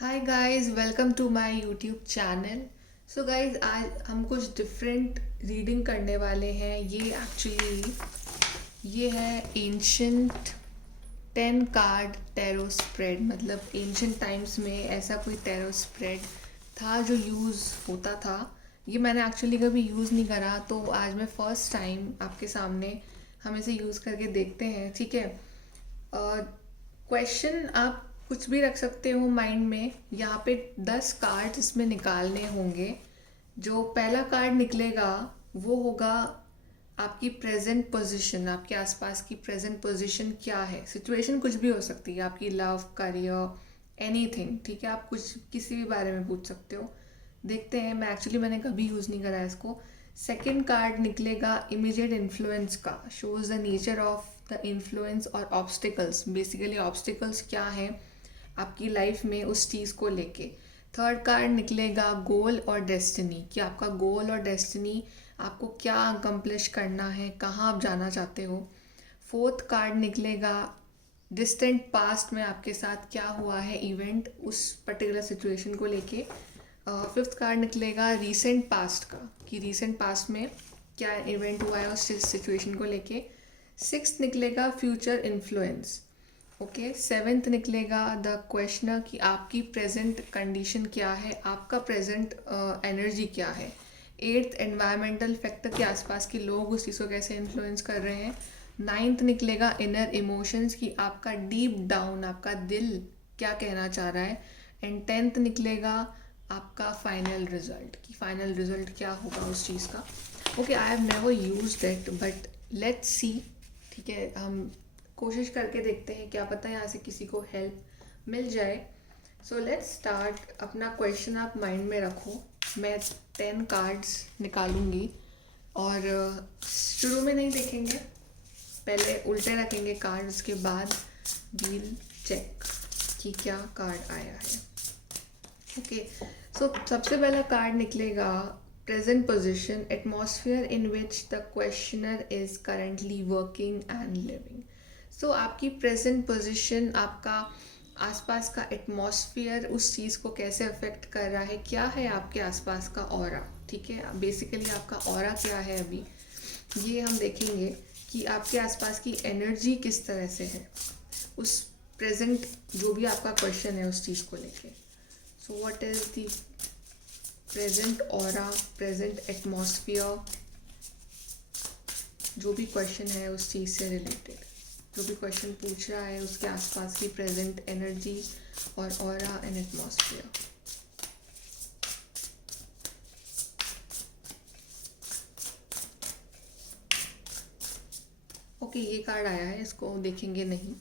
Hi guys, welcome to my YouTube channel. So guys, आज हम कुछ डिफरेंट रीडिंग करने वाले हैं। ये है एंशंट 10 कार्ड टैरो स्प्रेड। मतलब एंशंट टाइम्स में ऐसा कोई टैरो स्प्रेड था जो यूज़ होता था। ये मैंने एक्चुअली कभी यूज़ नहीं करा, तो आज मैं फ़र्स्ट टाइम आपके सामने हम इसे यूज़ करके देखते हैं। ठीक है। क्वेश्चन आप कुछ भी रख सकते हो माइंड में। यहाँ पे 10 कार्ड इसमें निकालने होंगे। जो पहला कार्ड निकलेगा वो होगा आपकी प्रेजेंट पोजीशन। आपके आसपास की प्रेजेंट पोजीशन क्या है। सिचुएशन कुछ भी हो सकती है, आपकी लव, करियर, एनीथिंग। ठीक है, आप कुछ किसी भी बारे में पूछ सकते हो। देखते हैं। मैंने कभी यूज़ नहीं करा इसको। सेकंड कार्ड निकलेगा इमीडिएट इन्फ्लुएंस का। Shows the nature of the influence और ऑब्स्टिकल्स। बेसिकली ऑब्स्टिकल्स क्या है आपकी लाइफ में उस चीज़ को लेके। थर्ड कार्ड निकलेगा गोल और डेस्टिनी, कि आपका गोल और डेस्टिनी, आपको क्या अकम्प्लिश करना है, कहाँ आप जाना चाहते हो। फोर्थ कार्ड निकलेगा डिस्टेंट पास्ट में आपके साथ क्या हुआ है इवेंट, उस पर्टिकुलर सिचुएशन को लेके। फिफ्थ कार्ड निकलेगा रीसेंट पास्ट का, कि रीसेंट पास्ट में क्या इवेंट हुआ है उस सिचुएशन को लेके। सिक्स्थ निकलेगा फ्यूचर इन्फ्लुएंस। ओके। सेवेंथ निकलेगा द क्वेश्चनर, कि आपकी प्रेजेंट कंडीशन क्या है, आपका प्रेजेंट एनर्जी क्या है। एट्थ एनवायरमेंटल फैक्टर, के आसपास के लोग उस चीज़ को कैसे इन्फ्लुएंस कर रहे हैं। नाइन्थ निकलेगा इनर इमोशंस, कि आपका डीप डाउन आपका दिल क्या कहना चाह रहा है। एंड टेंथ निकलेगा आपका फाइनल रिजल्ट, कि फाइनल रिजल्ट क्या होगा उस चीज़ का। Okay, I have never used it but let's see. ठीक है, हम कोशिश करके देखते हैं, क्या पता यहाँ से किसी को हेल्प मिल जाए। So let's start. अपना क्वेश्चन आप माइंड में रखो। मैं 10 कार्ड्स निकालूंगी और शुरू में नहीं देखेंगे, पहले उल्टे रखेंगे कार्ड, उसके बाद वील चेक कि क्या कार्ड आया है। ओके। सो सबसे पहला कार्ड निकलेगा present position, atmosphere in which the questioner is currently working and living. So आपकी प्रेजेंट पोजीशन, आपका आसपास का एटमॉस्फेयर उस चीज़ को कैसे अफेक्ट कर रहा है, क्या है आपके आसपास का ऑरा। ठीक है, बेसिकली आपका ऑरा क्या है अभी, ये हम देखेंगे कि आपके आसपास की एनर्जी किस तरह से है उस प्रेजेंट, जो भी आपका क्वेश्चन है उस चीज़ को लेके। So what is the present aura, present atmosphere, जो भी क्वेश्चन है उस चीज़ से रिलेटेड, जो भी क्वेश्चन पूछ रहा है उसके आसपास की प्रेजेंट एनर्जी और ऑरा एंड एटमॉस्फेयर। ओके, ये कार्ड आया है, इसको देखेंगे नहीं।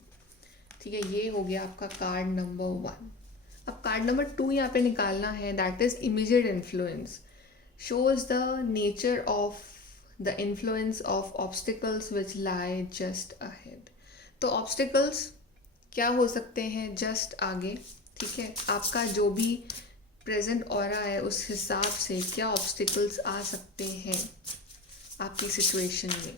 ठीक है, ये हो गया आपका कार्ड नंबर 1। अब कार्ड नंबर 2 यहाँ पे निकालना है, that is immediate influence. Shows the nature of the influence of obstacles which lie just ahead. तो ऑब्स्टिकल्स क्या हो सकते हैं जस्ट आगे। ठीक है, आपका जो भी प्रेजेंट ऑरा है उस हिसाब से क्या ऑब्स्टिकल्स आ सकते हैं आपकी सिचुएशन में।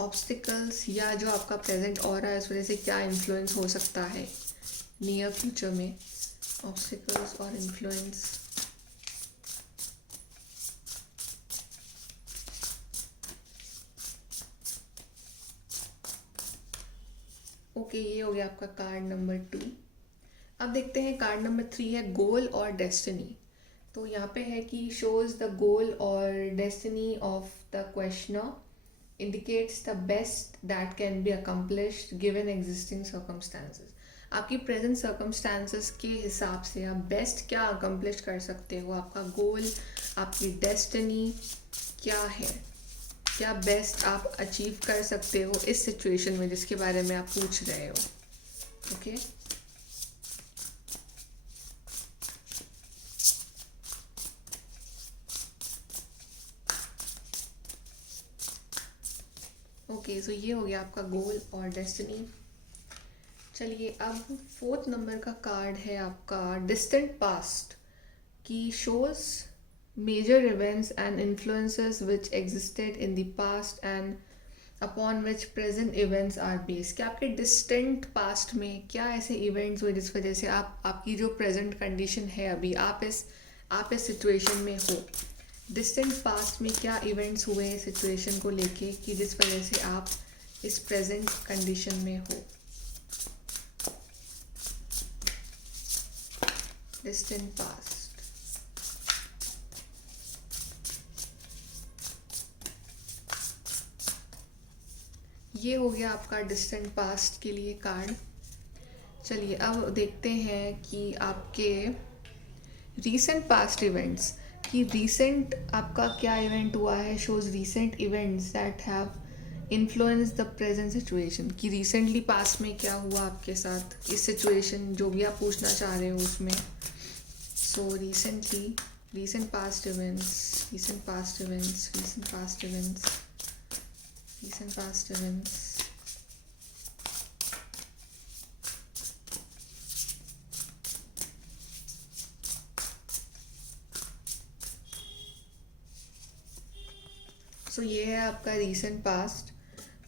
ऑब्स्टिकल्स या जो आपका प्रेजेंट ऑरा है उस वजह से क्या इन्फ्लुएंस हो सकता है नियर फ्यूचर में। ऑब्स्टिकल्स और इन्फ्लुएंस। ओके, ये हो गया आपका कार्ड नंबर 2। अब देखते हैं कार्ड नंबर 3 है गोल और डेस्टिनी। तो यहाँ पे है कि शोज द गोल और destiny of the questioner, indicates the best that can be accomplished given existing circumstances। आपकी प्रेजेंट सर्कमस्टांसेस के हिसाब से आप बेस्ट क्या अकम्प्लिश कर सकते हो, आपका गोल, आपकी डेस्टिनी क्या है, क्या बेस्ट आप अचीव कर सकते हो इस सिचुएशन में जिसके बारे में आप पूछ रहे हो। ओके। ओके, सो ये हो गया आपका गोल और डेस्टिनी। चलिए, अब फोर्थ नंबर का कार्ड है आपका डिस्टेंट पास्ट, की shows major events and influences which existed in the past and upon which present events are based, कि आपके डिस्टेंट पास्ट में क्या ऐसे इवेंट्स हुए जिस वजह से आपकी जो प्रेजेंट कंडीशन है अभी आप इस सिचुएशन में हो। डिस्टेंट पास्ट में क्या इवेंट्स हुए सिचुएशन को लेके कि जिस वजह से आप इस प्रेजेंट कंडीशन में हो। डिस्टेंट पास्ट, ये हो गया आपका डिस्टेंट पास्ट के लिए कार्ड। चलिए अब देखते हैं कि आपके रीसेंट पास्ट इवेंट्स, कि रीसेंट आपका क्या इवेंट हुआ है। Shows recent events that have influence the present situation, कि रिसेंटली पास्ट में क्या हुआ आपके साथ इस सिचुएशन जो भी आप पूछना चाह रहे हो उसमें। सो recent past events, recent past events, recent past events, recent past events. सो ये है आपका रीसेंट पास्ट।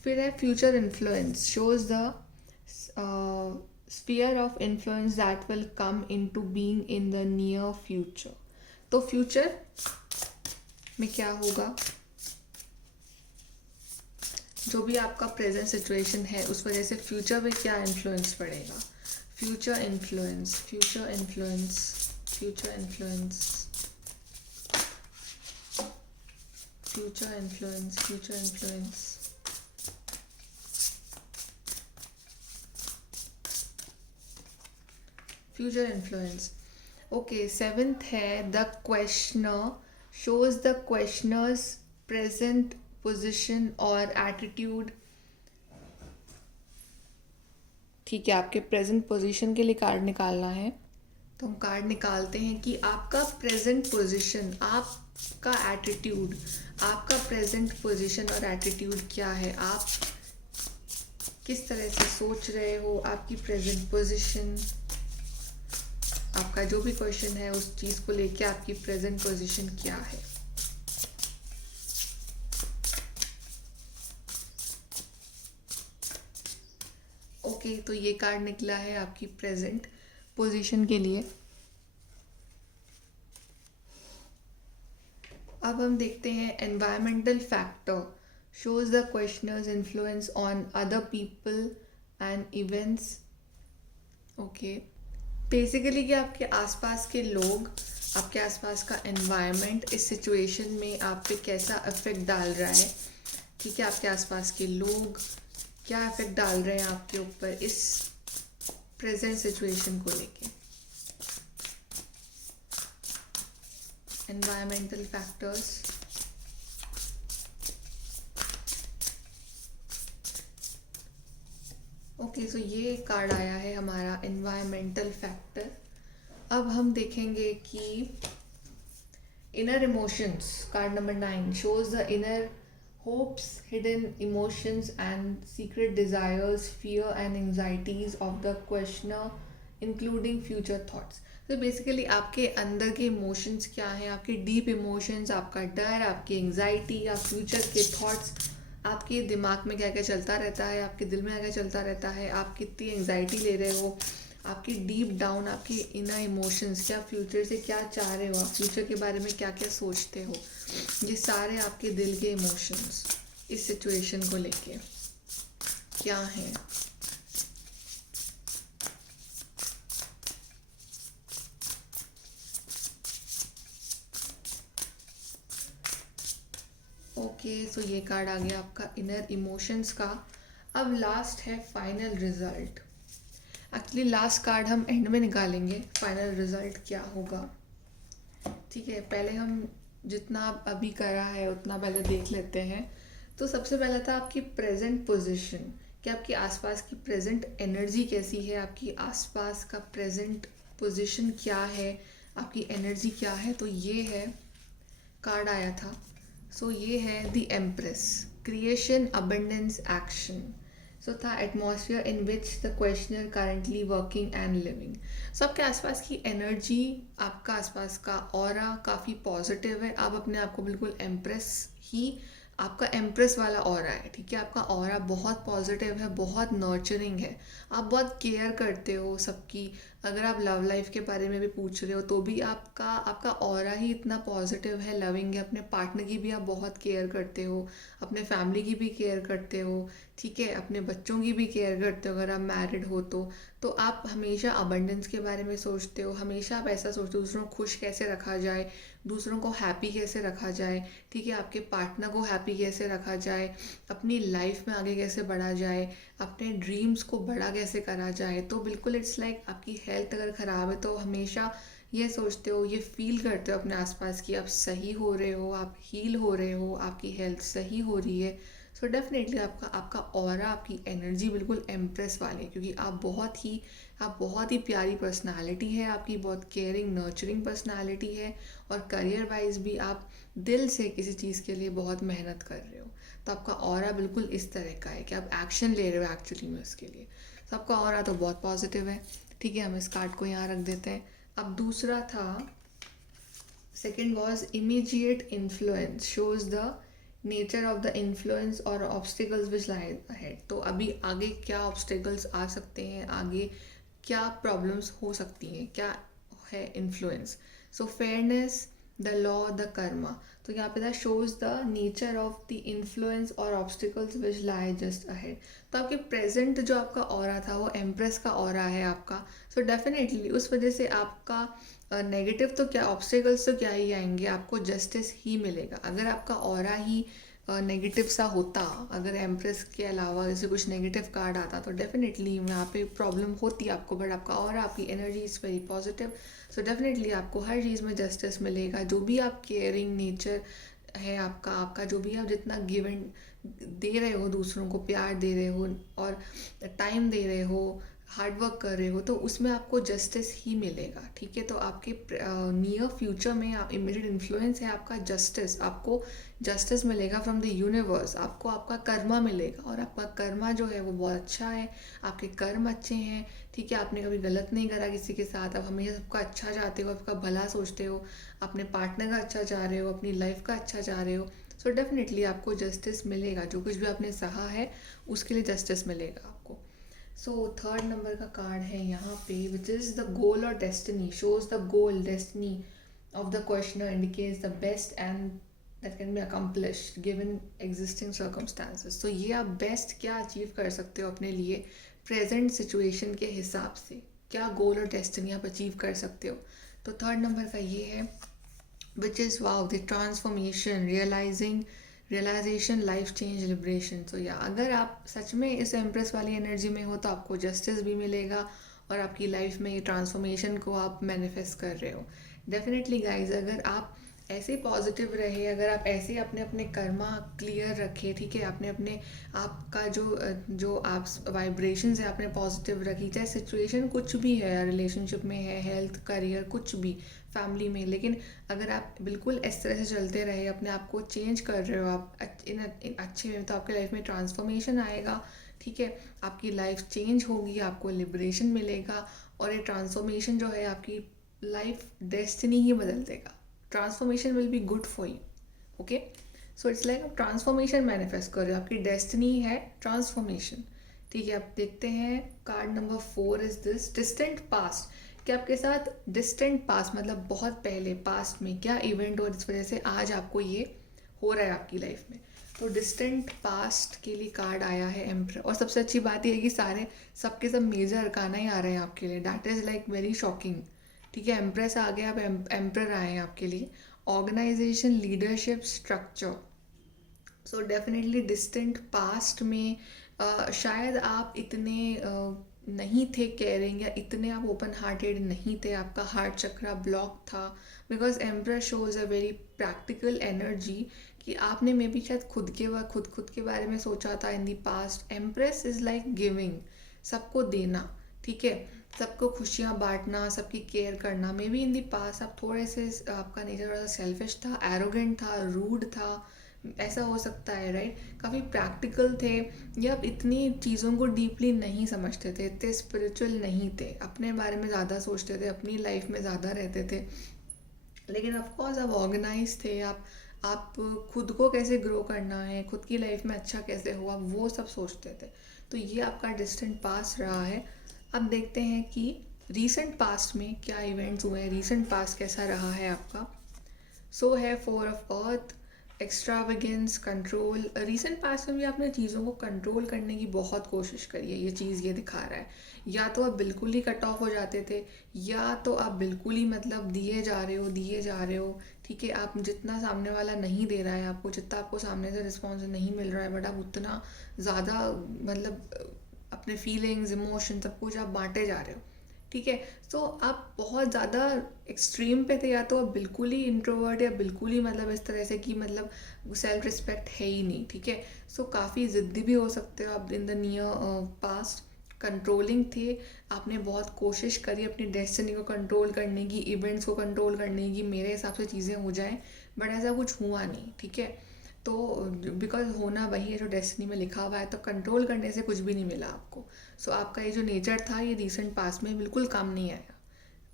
फिर है future influence, shows the sphere of influence that will come into being in the near future. तो फ्यूचर में क्या होगा, जो भी आपका प्रेजेंट सिचुएशन है उस वजह से फ्यूचर में क्या इन्फ्लुएंस पड़ेगा। Future influence, future influence, future influence, future influence, future influence. Future influence, okay. Seventh है the questioner, shows the questioner's present position और एटीट्यूड। ठीक है, आपके प्रेजेंट पोजीशन के लिए कार्ड निकालना है, तो हम कार्ड निकालते हैं कि आपका प्रेजेंट पोजीशन, आपका एटीट्यूड, आपका प्रेजेंट पोजीशन और एटीट्यूड क्या है। आप किस तरह से सोच रहे हो, आपकी प्रेजेंट पोजीशन, आपका जो भी क्वेश्चन है उस चीज़ को लेके आपकी प्रेजेंट पोजीशन क्या है। ओके, तो ये कार्ड निकला है आपकी प्रेजेंट पोजीशन के लिए। अब हम देखते हैं environmental factor, shows the questioners influence on other people and events. Okay, basically कि आपके आसपास के लोग, आपके आसपास का एनवायरनमेंट इस सिचुएशन में आप पे कैसा इफेक्ट डाल रहा है। ठीक है, आपके आसपास के लोग क्या इफेक्ट डाल रहे हैं आपके ऊपर इस प्रेजेंट सिचुएशन को लेके। एनवायरमेंटल फैक्टर्स, ओके, सो ये कार्ड आया है हमारा एनवायरमेंटल फैक्टर। अब हम देखेंगे कि inner emotions, card number 9 shows the inner hopes, hidden emotions and secret desires, fear and anxieties of the questioner including future thoughts। तो बेसिकली आपके अंदर के इमोशंस क्या हैं, आपके डीप इमोशंस, आपका डर, आपकी एंग्जाइटी या फ्यूचर के थॉट्स, आपके दिमाग में क्या क्या चलता रहता है, आपके दिल में क्या क्या चलता रहता है, आप कितनी एंग्जाइटी ले रहे हो, आपकी डीप डाउन आपके इनर इमोशंस, क्या फ्यूचर से क्या चाह रहे हो, आप फ्यूचर के बारे में क्या क्या सोचते हो, ये सारे आपके दिल के इमोशंस इस सिचुएशन को लेके क्या हैं। ओके, सो ये कार्ड आ गया आपका इनर इमोशंस का। अब लास्ट है final result. Actually last card हम एंड में निकालेंगे, फाइनल रिजल्ट क्या होगा। ठीक है, पहले हम जितना अभी करा है उतना पहले देख लेते हैं। तो सबसे पहला था आपकी प्रेजेंट पोजीशन, कि आपके आसपास की प्रेजेंट एनर्जी कैसी है, आपकी आसपास का प्रेजेंट पोजीशन क्या है, आपकी एनर्जी क्या है। तो ये है, कार्ड आया था, सो ये है the empress, creation, abundance, action. So था atmosphere in which the questioner currently working and living. So आपके आसपास की एनर्जी, आपका आसपास का ऑरा काफ़ी पॉजिटिव है, आप अपने आप को बिल्कुल एम्प्रेस ही आपका एम्प्रेस वाला ऑरा है, ठीक है। आपका ऑरा बहुत पॉजिटिव है, बहुत नर्चरिंग है, आप बहुत केयर करते हो सबकी। अगर आप लव लाइफ के बारे में भी पूछ रहे हो तो भी आपका आपका ऑरा ही इतना पॉजिटिव है, लविंग है। अपने पार्टनर की भी आप बहुत केयर करते हो, अपने फैमिली की भी केयर करते हो, ठीक है। अपने बच्चों की भी केयर करते हो अगर आप मैरिड हो तो आप हमेशा अबंडेंस के बारे में सोचते हो, हमेशा आप ऐसा सोचते हो दूसरों को खुश कैसे रखा जाए, दूसरों को हैप्पी कैसे रखा जाए, ठीक है। आपके पार्टनर को हैप्पी कैसे रखा जाए, अपनी लाइफ में आगे कैसे बढ़ा जाए, अपने ड्रीम्स को बड़ा कैसे करा जाए। तो बिल्कुल इट्स लाइक आपकी हेल्थ अगर ख़राब है तो हमेशा ये सोचते हो, ये फील करते हो अपने आसपास कि आप सही हो रहे हो, आप हील हो रहे हो, आपकी हेल्थ सही हो रही है। सो डेफिनेटली आपका आपका ऑरा, आपकी एनर्जी बिल्कुल एम्प्रेस वाली है, क्योंकि आप बहुत ही प्यारी पर्सनालिटी है, आपकी बहुत केयरिंग नर्चरिंग पर्सनालिटी है। और करियर वाइज भी आप दिल से किसी चीज़ के लिए बहुत मेहनत कर रहे हो। तो आपका ऑरा बिल्कुल इस तरह का है कि आप एक्शन ले रहे हो एक्चुअली में उसके लिए। तो आपका ऑरा तो बहुत पॉजिटिव है, ठीक है। हम इस कार्ड को यहाँ रख देते हैं। अब दूसरा था, second was immediate influence shows the nature of the influence और ऑब्स्टिकल्स विच लाई अहेड। तो अभी आगे क्या ऑब्स्टिकल्स आ सकते हैं, आगे क्या प्रॉब्लम्स हो सकती हैं, क्या है influence. So fairness, the law, the Karma. तो यहाँ पे था shows the nature of the influence और ऑब्स्टिकल्स विच लाई जस्ट अहेड। तो आपके प्रेजेंट जो आपका ऑरा था वो एम्प्रेस का ऑरा है आपका। सो डेफिनेटली उस वजह से आपका नेगेटिव तो क्या, ऑब्स्टिकल्स तो क्या ही आएंगे, आपको जस्टिस ही मिलेगा। अगर आपका ऑरा ही नेगेटिव सा होता, अगर एम्प्रेस के अलावा जैसे कुछ नेगेटिव कार्ड आता तो डेफिनेटली यहाँ पे प्रॉब्लम होती आपको। बट आपका ऑरा, आपकी energy is very positive. So definitely आपको हर चीज़ में जस्टिस मिलेगा। जो भी आप केयरिंग नेचर है आपका आपका जो भी आप जितना गिवन दे रहे हो, दूसरों को प्यार दे रहे हो और टाइम दे रहे हो, हार्ड वर्क कर रहे हो, तो उसमें आपको जस्टिस ही मिलेगा, ठीक है। तो आपके नियर फ्यूचर में आप इमीडिएट इन्फ्लुएंस है आपका जस्टिस, आपको जस्टिस मिलेगा फ्रॉम द यूनिवर्स, आपको आपका कर्मा मिलेगा। और आपका कर्मा जो है वो बहुत अच्छा है, आपके कर्म अच्छे हैं, ठीक है। आपने कभी गलत नहीं करा किसी के साथ, आप हमेशा सबका अच्छा चाहते हो, आपका भला सोचते हो, अपने पार्टनर का अच्छा चाह रहे हो, अपनी लाइफ का अच्छा चाह रहे हो। सो डेफिनेटली आपको जस्टिस मिलेगा, जो कुछ भी आपने सहा है उसके लिए जस्टिस मिलेगा आपको। सो थर्ड नंबर का कार्ड है यहाँ पे, विच इज़ द गोल और destiny. Shows the goal, destiny of the questioner indicates the best and that can be accomplished given existing circumstances. तो ये आप बेस्ट क्या अचीव कर सकते हो अपने लिए प्रेजेंट सिचुएशन के हिसाब से, क्या गोल और डेस्टिनी आप अचीव कर सकते हो। तो थर्ड नंबर का ये है, which is wow the transformation, realization, life change, liberation. तो या अगर आप सच में इस एम्प्रेस वाली एनर्जी में हो तो आपको जस्टिस भी मिलेगा और आपकी लाइफ में ये ट्रांसफॉर्मेशन को आप मैनिफेस्ट कर रहे हो। डेफिनेटली गाइज, अगर आप ऐसे पॉजिटिव रहे, अगर आप ऐसे अपने अपने कर्मा क्लियर रखे, ठीक है, अपने अपने आपका जो आप वाइब्रेशंस है आपने पॉजिटिव रखी, चाहे सिचुएशन कुछ भी है, रिलेशनशिप में है, हेल्थ, करियर, कुछ भी, फैमिली में, लेकिन अगर आप बिल्कुल इस तरह से चलते रहे, अपने आप को चेंज कर रहे हो आप इन अच्छे में, तो आपकी लाइफ में ट्रांसफॉर्मेशन आएगा, ठीक है। आपकी लाइफ चेंज होगी, आपको लिबरेशन मिलेगा और ये ट्रांसफॉर्मेशन जो है आपकी लाइफ डेस्टिनी ही बदल देगा। Transformation will be good for you, okay. So it's like आप ट्रांसफॉर्मेशन मैनिफेस्ट कर रहे हो, आपकी डेस्टिनी है ट्रांसफॉर्मेशन, ठीक है। आप देखते हैं card number 4 is this distant past, कि आपके साथ डिस्टेंट पास्ट मतलब बहुत पहले पास्ट में क्या इवेंट हो जिस वजह से आज आपको ये हो रहा है आपकी लाइफ में। तो डिस्टेंट पास्ट के लिए कार्ड आया है एम्पर। और सबसे अच्छी बात यह है कि सबके सब मेजर अरकाना ही आ रहे हैं आपके लिए, that is like very shocking, ठीक है। एम्प्रेस आ गया, अब एम्पर आए हैं आपके लिए। Organization, leadership, structure. So definitely distant past में शायद आप इतने नहीं थे केयरिंग, या इतने आप ओपन हार्टेड नहीं थे, आपका हार्ट चक्रा ब्लॉक था। Because emperor shows a very practical energy कि आपने मे बी शायद खुद के बारे में सोचा था in the past. Empress is like giving, सबको देना, ठीक है, सबको खुशियाँ बांटना, सबकी केयर करना। May be in the past आप थोड़े से, आपका नेचर थोड़ा सा सेल्फिश था, एरोगेंट था, रूड था, ऐसा हो सकता है, राइट। काफ़ी प्रैक्टिकल थे, या आप इतनी चीज़ों को डीपली नहीं समझते थे, इतने स्पिरिचुअल नहीं थे, अपने बारे में ज़्यादा सोचते थे, अपनी लाइफ में ज़्यादा रहते थे। लेकिन ऑफकोर्स आप ऑर्गेनाइज थे, आप आप खुद को कैसे ग्रो करना है, खुद की लाइफ में अच्छा कैसे हो, आप वो सब सोचते थे। तो ये आपका डिस्टेंट पास्ट रहा है। अब देखते हैं कि रीसेंट पास्ट में क्या इवेंट्स हुए हैं, रीसेंट पास्ट कैसा रहा है आपका। सो है 4 of earth, extravagance, control. Recent past में भी आपने चीज़ों को कंट्रोल करने की बहुत कोशिश करी है, ये चीज़ ये दिखा रहा है। या तो आप बिल्कुल ही कट ऑफ हो जाते थे, या तो आप बिल्कुल ही मतलब दिए जा रहे हो। ठीक है, आप जितना सामने वाला नहीं दे रहा है आपको, जितना आपको सामने से रिस्पॉन्स नहीं मिल रहा है, बट आप उतना ज़्यादा मतलब अपने फीलिंग्स, इमोशन, सब कुछ आप बांटे जा रहे हो। ठीक है, तो आप बहुत ज़्यादा एक्सट्रीम पे थे, या तो आप बिल्कुल ही इंट्रोवर्ट, या बिल्कुल ही मतलब इस तरह से कि मतलब सेल्फ रिस्पेक्ट है ही नहीं। ठीक है, सो काफ़ी ज़िद्दी भी हो सकते हो आप in the near past. Controlling थे, आपने बहुत कोशिश करी अपनी डेस्टिनी को कंट्रोल करने की, इवेंट्स को कंट्रोल करने की, मेरे हिसाब से चीज़ें हो जाएं, बट ऐसा कुछ हुआ नहीं। ठीक है, तो बिकॉज होना वही है जो डेस्टिनी में लिखा हुआ है, तो कंट्रोल करने से कुछ भी नहीं मिला आपको। सो आपका ये जो नेचर था, ये रीसेंट पास्ट में बिल्कुल काम नहीं आया।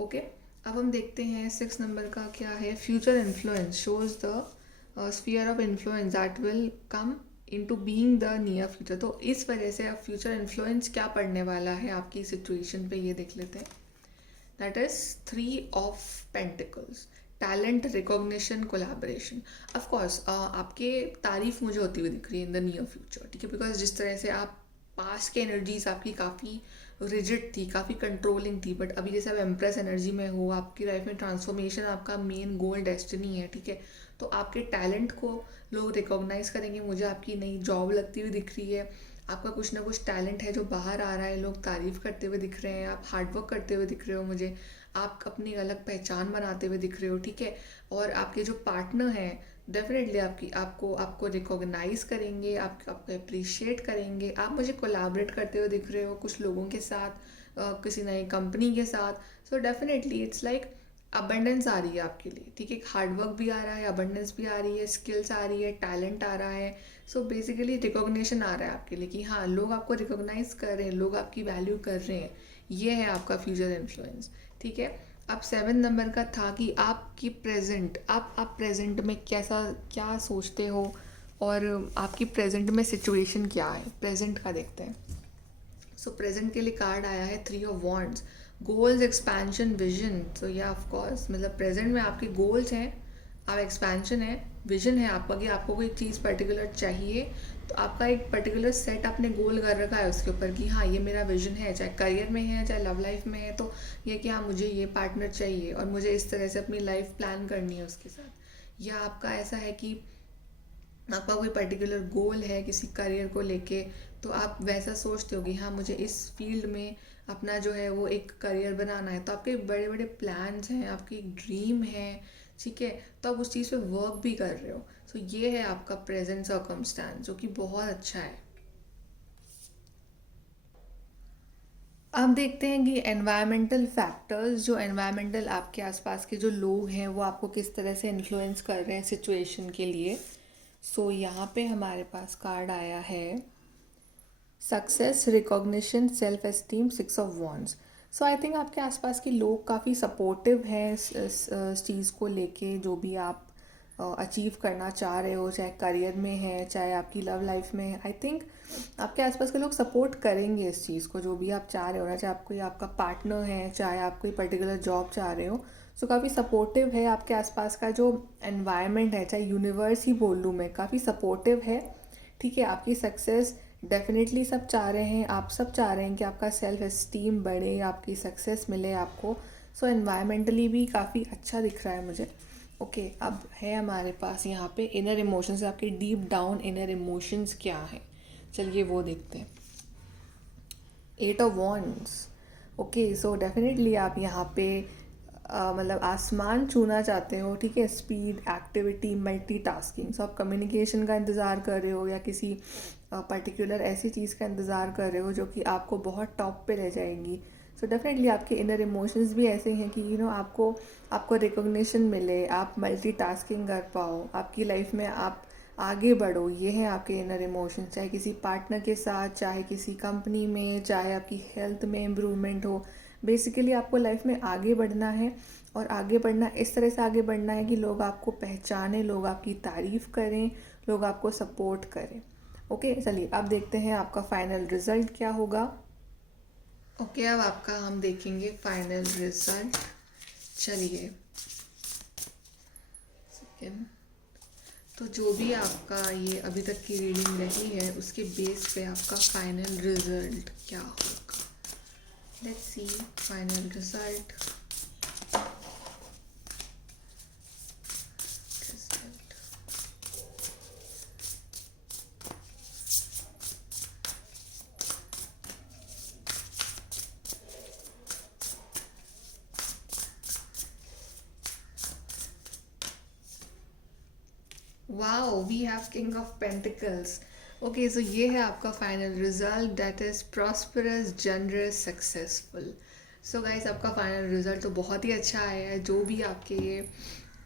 ओके, अब हम देखते हैं 6 नंबर का क्या है। Future influence shows the sphere of influence that will come into being the near future. तो इस वजह से अब फ्यूचर इन्फ्लुएंस क्या पड़ने वाला है आपकी सिचुएशन पे, ये देख लेते हैं। That is 3 of pentacles, talent, recognition, collaboration. Of course आपके तारीफ मुझे होती हुई दिख रही है इन द नियर फ्यूचर। ठीक है, बिकॉज जिस तरह से आप पास्ट की एनर्जीज आपकी काफ़ी रिजिड थी, काफ़ी कंट्रोलिंग थी, बट अभी जैसे आप एम्प्रेस एनर्जी में हो, आपकी लाइफ में ट्रांसफॉर्मेशन आपका मेन गोल डेस्टिनी है। ठीक है, तो आपके टैलेंट को लोग रिकॉग्नाइज करेंगे। मुझे आपकी नई जॉब लगती हुई दिख रही है, आपका कुछ ना कुछ टैलेंट है जो बाहर आ रहा है, लोग तारीफ़ करते हुए दिख रहे हैं, आप हार्डवर्क करते हुए दिख रहे हो मुझे, आप अपनी अलग पहचान बनाते हुए दिख रहे हो। ठीक है, और आपके जो पार्टनर हैं डेफिनेटली आपको आपको रिकॉग्नाइज करेंगे, आपको अप्रिशिएट करेंगे। आप मुझे कोलैबोरेट करते हुए दिख रहे हो कुछ लोगों के साथ, किसी नई कंपनी के साथ। So definitely it's like abundance आ रही है आपके लिए। ठीक है, हार्डवर्क भी आ रहा है, अबंडेंस भी आ रही है, स्किल्स आ रही है, टैलेंट आ रहा है। सो बेसिकली रिकॉग्निशन आ रहा है आपके लिए कि हाँ, लोग आपको रिकॉग्नाइज कर रहे हैं, लोग आपकी वैल्यू कर रहे हैं। ये है आपका फ्यूचर इन्फ्लुएंस। ठीक है, अब 7 नंबर का था कि आपकी प्रेजेंट, आप प्रेजेंट में कैसा क्या सोचते हो, और आपकी प्रेजेंट में सिचुएशन क्या है, प्रेजेंट का देखते हैं। सो प्रेजेंट के लिए कार्ड आया है 3 of wands, goals, expansion, vision. तो या ऑफ कोर्स मतलब प्रेजेंट में आपके गोल्स हैं, आप एक्सपेंशन है, विजन है आपका कि आपको कोई चीज़ पर्टिकुलर चाहिए, तो आपका एक पर्टिकुलर सेट आपने गोल कर रखा है उसके ऊपर कि हाँ, ये मेरा विजन है, चाहे करियर में है, चाहे लव लाइफ में है। तो ये कि हाँ, मुझे ये पार्टनर चाहिए और मुझे इस तरह से अपनी लाइफ प्लान करनी है उसके साथ। या आपका ऐसा है कि आपका कोई पर्टिकुलर गोल है किसी करियर को लेके, तो आप वैसा सोचते हो कि हाँ, मुझे इस फील्ड में अपना जो है वो एक करियर बनाना है। तो आपके बड़े बड़े प्लान्स हैं, आपकी एक ड्रीम है। ठीक है, तो आप उस चीज़ पे वर्क भी कर रहे हो। सो ये है आपका प्रेजेंट सर्कमस्टांस, जो कि बहुत अच्छा है। अब देखते हैं कि एनवायरमेंटल फैक्टर्स, जो एनवायरमेंटल आपके आसपास के जो लोग हैं वो आपको किस तरह से इन्फ्लुएंस कर रहे हैं सिचुएशन के लिए। सो यहाँ पे हमारे पास कार्ड आया है success, recognition, self esteem, 6 of wands. So I think आपके आसपास के लोग काफ़ी सपोर्टिव हैं इस चीज़ को लेके, जो भी आप अचीव करना चाह रहे हो, चाहे करियर में है, चाहे आपकी लव लाइफ में है। आई थिंक आपके आसपास के लोग सपोर्ट करेंगे इस चीज़ को, जो भी आप चाह रहे हो ना, चाहे आप कोई आपका पार्टनर है, चाहे आप कोई पर्टिकुलर जॉब चाह रहे हो। सो काफ़ी सपोर्टिव है आपके आसपास का जो एनवायरनमेंट है, चाहे यूनिवर्स ही बोल लूँ मैं, काफ़ी सपोर्टिव है। ठीक है, आपकी सक्सेस डेफिनेटली सब चाह रहे हैं, आप सब चाह रहे हैं कि आपका सेल्फ एस्टीम बढ़े, आपकी सक्सेस मिले आपको। सो एनवायरमेंटली भी काफ़ी अच्छा दिख रहा है मुझे। ओके, अब है हमारे पास यहाँ पे इनर इमोशंस, आपके डीप डाउन इनर इमोशंस क्या हैं, चलिए वो देखते हैं। 8 of wands. Okay, so definitely आप यहाँ पे मतलब आसमान छूना चाहते हो। ठीक है, स्पीड, एक्टिविटी, मल्टीटास्किंग। सो आप कम्युनिकेशन का इंतज़ार कर रहे हो, या किसी पर्टिकुलर ऐसी चीज़ का इंतज़ार कर रहे हो जो कि आपको बहुत टॉप पे ले जाएगी। सो डेफिनेटली आपके इनर इमोशंस भी ऐसे हैं कि आपको रिकॉग्निशन मिले, आप मल्टीटास्किंग कर पाओ, आपकी लाइफ में आप आगे बढ़ो। ये है आपके इनर इमोशन, चाहे किसी पार्टनर के साथ, चाहे किसी कंपनी में, चाहे आपकी हेल्थ में इम्प्रूवमेंट हो, बेसिकली आपको लाइफ में आगे बढ़ना है, और आगे बढ़ना इस तरह से आगे बढ़ना है कि लोग आपको पहचानें, लोग आपकी तारीफ़ करें, लोग आपको सपोर्ट करें। ओके, चलिए अब देखते हैं आपका फाइनल रिजल्ट क्या होगा। ओके, अब आपका हम देखेंगे फाइनल रिजल्ट। चलिए सेकेंड, तो जो भी आपका ये अभी तक की रीडिंग रही है उसके बेस पे आपका फाइनल रिजल्ट क्या होगा। Let's see final result. Wow, we have king of pentacles. Okay, so ये है आपका final result, that is prosperous, generous, successful. So guys, आपका फाइनल रिजल्ट तो बहुत ही अच्छा आया है। जो भी आपके ये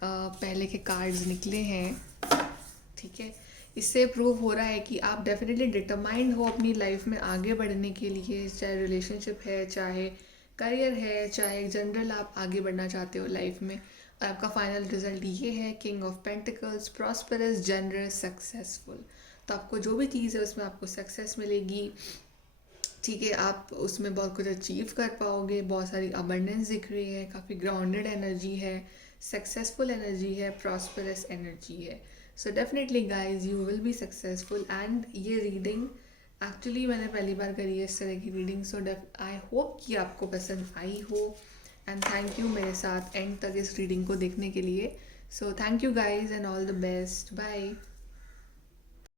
पहले के कार्ड्स निकले हैं, ठीक है, इससे प्रूव हो रहा है कि आप डेफिनेटली डिटरमाइंड हो अपनी लाइफ में आगे बढ़ने के लिए, चाहे रिलेशनशिप है, चाहे करियर है, चाहे जनरल आप आगे बढ़ना चाहते हो लाइफ में। और आपका फाइनल रिजल्ट ये है, king of pentacles, prosperous, generous, successful. तो आपको जो भी चीज़ है उसमें आपको सक्सेस मिलेगी, ठीक है, आप उसमें बहुत कुछ अचीव कर पाओगे, बहुत सारी अबंडेंस दिख रही है, काफ़ी ग्राउंडेड एनर्जी है, सक्सेसफुल एनर्जी है, प्रॉस्परस एनर्जी है। So definitely guys, you will be successful. And ये रीडिंग एक्चुअली मैंने पहली बार करी है इस तरह की रीडिंग, सो आई होप कि आपको पसंद आई हो। एंड थैंक यू मेरे साथ एंड तक इस रीडिंग को देखने के लिए। So thank you guys and all the best, bye.